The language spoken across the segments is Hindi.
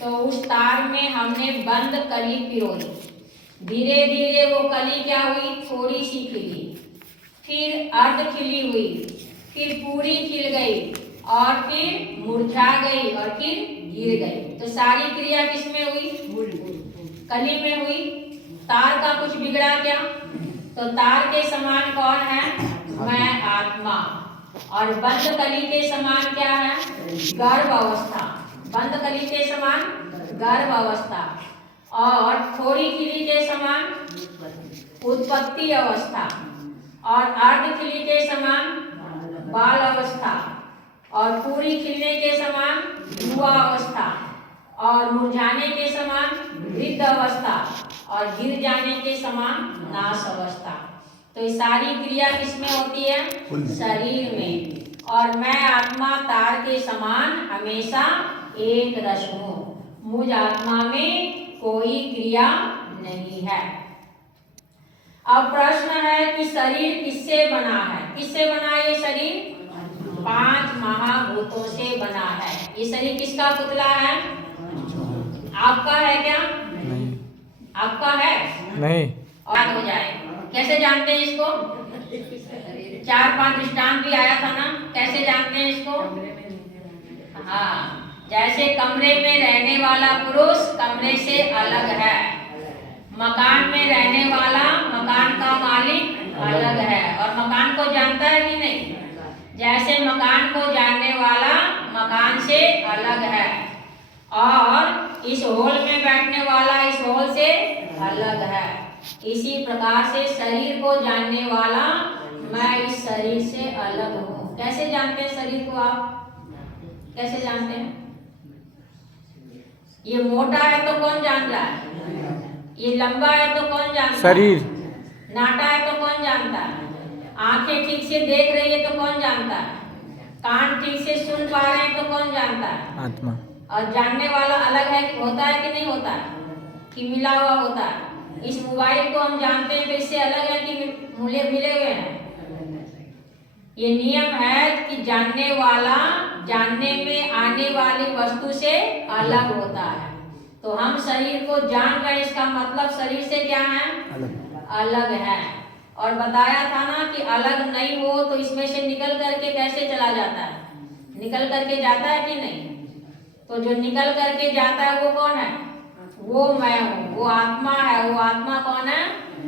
तो उस तार में हमने बंद कली पिरोई। धीरे धीरे वो कली क्या हुई, थोड़ी सी खिली, फिर अर्ध खिली हुई, फिर पूरी खिल गई और फिर मुरझा गई और फिर गिर गई। तो सारी क्रिया किसमें हुई, कली में हुई। तार का कुछ बिगड़ा क्या? तो तार के समान कौन है, मैं आत्मा। और बंद कली के समान क्या है, गर्भ अवस्था। बंद कली के समान गर्भ अवस्था और थोड़ी खिली के समान उत्पत्ति अवस्था और अर्ध खिली के समान बाल अवस्था और पूरी खिलने के समान युवा अवस्था और मुरझाने के समान वृद्ध अवस्था और गिर जाने के समान नाश अवस्था। तो ये सारी क्रिया किसमें होती है, शरीर में। और मैं आत्मा तार के समान हमेशा एक रस हूँ। मुझ आत्मा में कोई क्रिया नहीं है। अब प्रश्न है कि शरीर किससे बना है? किससे बना ये शरीर? 5 महाभूतों से बना है। ये शरीर किसका पुतला है? आपका है क्या? नहीं। आपका है? नहीं। और हो जाए। कैसे जानते हैं इसको? 4-5 दृष्टांत भी आया था ना, कैसे जानते हैं इसको? हाँ, जैसे कमरे में रहने वाला पुरुष कमरे से अलग है, मकान में रहने वाला मकान का मालिक अलग है। और मकान को जानता है कि नहीं? जैसे मकान को जानने वाला मकान से अलग है और इस हॉल में बैठने वाला इस हॉल से अलग है। इसी प्रकार से शरीर को जानने वाला मैं इस शरीर से अलग हूँ। कैसे जानते हैं शरीर को आप? कैसे जानते हैं? ये मोटा है तो कौन जान रहा है? ये लंबा है तो कौन जानता है? शरीर। नाटा है तो कौन जानता है? आंखें ठीक से देख रही है तो कौन जानता है? कान ठीक से सुन पा रहे हैं तो कौन जानता है? आत्मा। और जानने वाला अलग है कि होता है कि नहीं होता है, कि मिला हुआ होता है? इस मोबाइल को हम जानते हैं तो इससे अलग है कि मिले हुए हैं? ये नियम है कि जानने वाला जानने में आने वाली वस्तु से अलग होता है। तो हम शरीर को जान रहे हैं, इसका मतलब शरीर से क्या है, अलग है। और बताया था ना कि अलग नहीं हो तो इसमें से निकल करके कैसे चला जाता है? निकल करके जाता है कि नहीं? तो जो निकल करके जाता है वो कौन है? वो मैं हूँ, वो आत्मा है। वो आत्मा कौन है?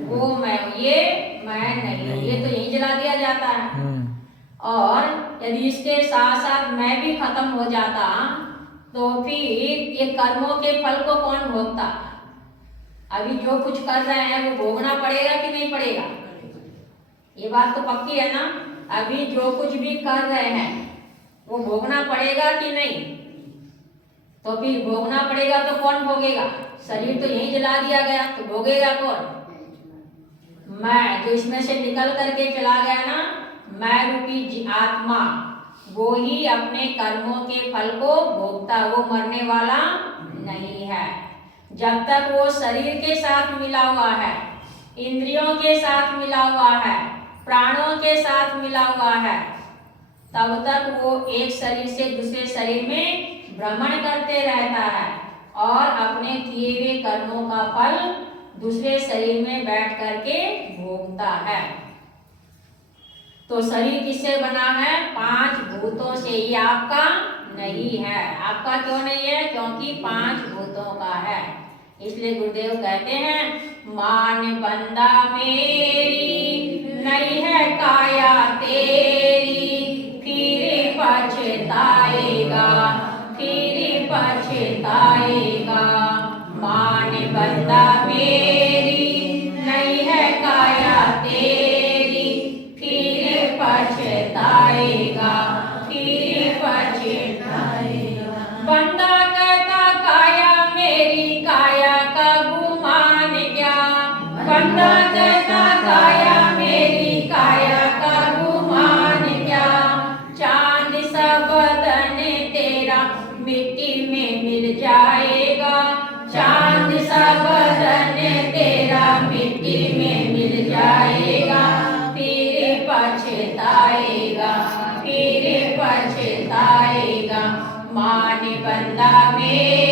वो मैं हूँ, ये मैं नहीं हूँ। ये तो यही जला दिया जाता है। और यदि इसके साथ साथ मैं भी खत्म हो जाता तो फिर ये कर्मों के फल को कौन भोगता? अभी जो कुछ कर रहे हैं वो भोगना पड़ेगा कि नहीं पड़ेगा? ये बात तो पक्की है ना। अभी जो कुछ भी कर रहे हैं वो भोगना पड़ेगा कि नहीं? तो फिर भोगना पड़ेगा तो कौन भोगेगा? शरीर तो यही जला दिया गया, तो भोगेगा कौन? मैं, जो इसमें से निकल करके चला गया ना, मैं रूपी आत्मा, वो ही अपने कर्मों के फल को भोगता, वो मरने वाला नहीं है। जब तक वो शरीर के साथ मिला हुआ है, इंद्रियों के साथ मिला हुआ है, प्राणों के साथ मिला हुआ है, तब तक वो एक शरीर से दूसरे शरीर में भ्रमण करते रहता है और अपने किए हुए कर्मों का फल दूसरे शरीर में बैठ करके भोगता है। तो शरीर किससे बना है? 5 भूतों से। ये आपका नहीं है। आपका क्यों नहीं है? क्योंकि 5 भूतों का है। इसलिए गुरुदेव कहते हैं, मान बंदा मेरी नहीं है काया तेरी, फिर पछताएगा, फिर पछताएगा। मान बंदा मेरी नहीं है काया तेरी, फिर पछताएगा, फिर पछताएगा। बंदा कहता काया मेरी, काया का गुमान क्या? बंदा कहता काया मेरी, काया का गुमान क्या? चांद सा बदन तेरा मिट्टी में मिल जाएगा, चांद सा बदन तेरा मिट्टी में मिल जाएगा, फिर पछताएगा, फिर पछताएगा। मान बंदा में